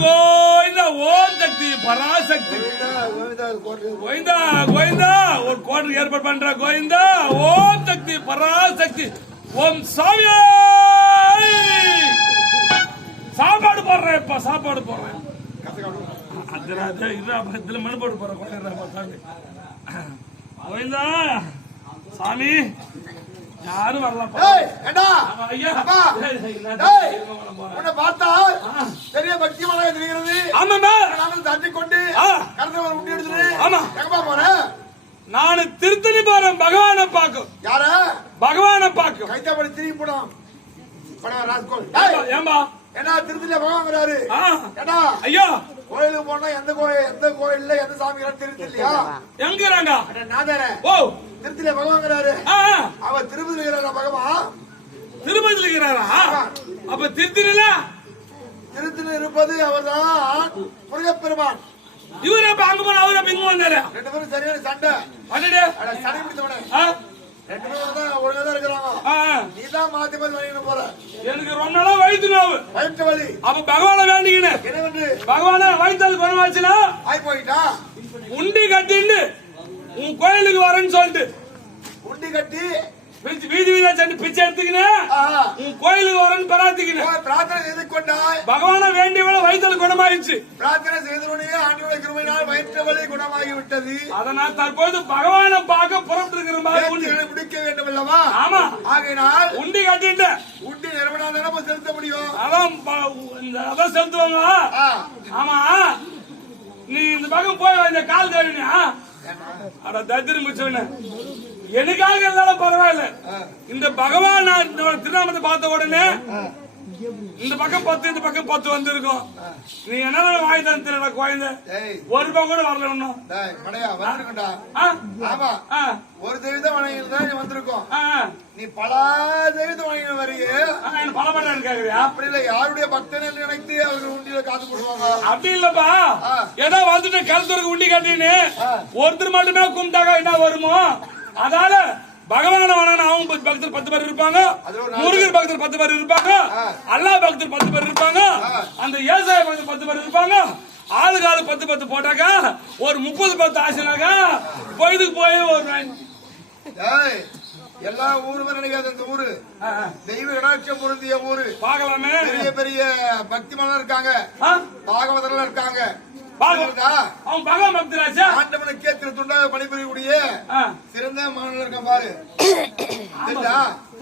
கோவிந்தா ஓம் சக்தி பராசக்தி. கோவிந்தா, கோவிந்தா, ஒரு கோட்டர் ஏற்பாடு பண்ற கோவிந்தா ஓம் சக்தி பராசக்தி. ஓம் சாமி சாப்பாடு போடுறேன் இப்ப சாப்பாடு போடுறேன். இதுல மண் போட்டு போறேன் கோவிந்தா சாமி யாரும்? ஆமா, ஐயா. அப்பா. பெரிய பக்திமலாக தெரிகிறது ஆமாம்மா. நானும் தட்டி கொண்டு ஆ. கருத்தவரை முட்டி எடுத்துட்டு ஆமா. எங்கப்பா போறேன் நான் திருத்தணி போறேன் பகவானை பார்க்கும். யார? பகவானை பார்க்கும். கைத்தப்படி திரும்பி போடும் படம் ராஸ்கோல். ஏய், ஏம்பா ஏண்டா திருத்தில பகவாங்கிறாரு ஆ, ஏண்டா? ஐயா. கோயிலுக்கு போனா எந்த கோயில் எந்த கோயில்ல எந்த சாமி திருத்தி இல்லையா எங்கிறாங்க? தானே. ஓ. திருத்தில பகவாங்கிறாரு ஆ, அவ திருப்பதி இருக்கிறாரா பகவான்? திருப்பதியில் இருக்கிறாரா? அப்ப திருத்தணில திருத்தில இருப்பது அவர்தான் முருகப்பெருமான். இவரு போன அவரு அப்ப இங்க வந்தாரு ரெண்டு பேரும் சரியான சண்டை. அட சண்டை பிடித்தவனே ஆ, ரெண்டு பேரும் தான் ஒழுங்கா இருக்கிறாங்க. நீ தான் மாத்தி மாத்தி வாங்கிட்டு போற எனக்கு ரொம்ப நாளா வயிற்று நோவு. வயிற்று வலி. அப்ப பகவானை வேண்டிக்கினேன் என்னவென்று? பகவான வயிற்றால் குணமாச்சுன்னா ஆய் போயிட்டா உண்டி கட்டின்னு உன் கோயிலுக்கு வரேன்னு சொல்லிட்டு. உண்டி கட்டி வீதி வீதி சென்று பிச்சை எடுத்துக்கினேன். உன் கோயிலுக்கு வரேன்னு பிரார்த்திக்கினேன் பிரார்த்தனை செய்து கொண்டாய். பகவான வேண்டியவள வயிற்றால் குணமாயிடுச்சு. பிரார்த்தனை செய்தவனே ஆண்டியோட கிருமையினால் வயிற்று வலி குணமாகி விட்டது அத நான் தற்போது பகவானை பார்க்க புறப்பட்டு இருக்கிற மாதிரி முடிக்க வேண்டும் அல்லவா ஆமா. ஆகையினால் உண்டி கட்டிட்டேன் உண்டி நிறுவனம் நம்ம செலுத்த முடியும். அதான் அதான் செலுத்துவாங்க. ஆமா. நீ இந்த பக்கம் போய் இந்த கால் கழுவினியா அட தத்திரி முச்சவன எனக்காக இருந்தாலும் பரவாயில்ல. இந்த பகவான் நான் திருநாமத்தை பார்த்த உடனே இந்த பக்கம் பத்து இந்த பக்கம் பத்து வந்திருக்கும். நீ என்ன வாங்கி தந்து தெரியல குழந்தை? ஒரு ரூபாய் கூட வரல ஆ, ஒரு தான் நீ பல தெய்வத்தை வணங்கி வரையே. பல பண்ணு அப்படி இல்லை யாருடைய பக்தன் நினைத்து அவர்கள் உண்டியில காத்து போடுவாங்க. அப்படி இல்லப்பா. ஏதோ வந்துட்டு கருத்தருக்கு உண்டி கட்டின்னு. ஒருத்தர் மட்டுமே கும்பிட்டாக்கா என்ன வருமோ? அதால பகவான வணங்கின அவங்க பக்தர் பத்து பேர் இருப்பாங்க. முருகர் பக்தர் பத்து பேர் இருப்பாங்க. ஆ. அல்லாஹ் பக்தர் பத்து பேர் இருப்பாங்க. அந்த ஏசாய பக்தர் பத்து பேர் இருப்பாங்க. ஆளுக்கு ஆளு பத்து பத்து போட்டாக்கா ஒரு முப்பது பத்து ஆச்சுனாக்கா போயதுக்கு போய் ஒரு எல்லா ஊருமே நினைக்காத இந்த ஊரு. தெய்வ கடாட்சம் பொருந்திய ஊரு. பார்க்கலாமே. பெரிய பெரிய பக்தி இருக்காங்க. ஆ? பாகவதர்கள் இருக்காங்க. இருக்கா? ஆண்டவனுக்கே திரு துண்டாக பணிபுரியக்கூடிய. சிறந்த மாணவர்கள் இருக்கான் பாரு.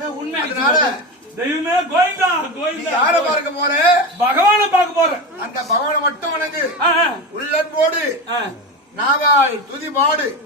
உண்மை. அதனால தெய்வமே கோயிந்தா நீ கோயிந்தா யார பார்க்க போற? பகவானை பார்க்க போறேன். அந்த பகவானை மட்டும் வணங்கு. உள்ளன்போடு. ஆ. நாவாய் துதி பாடு.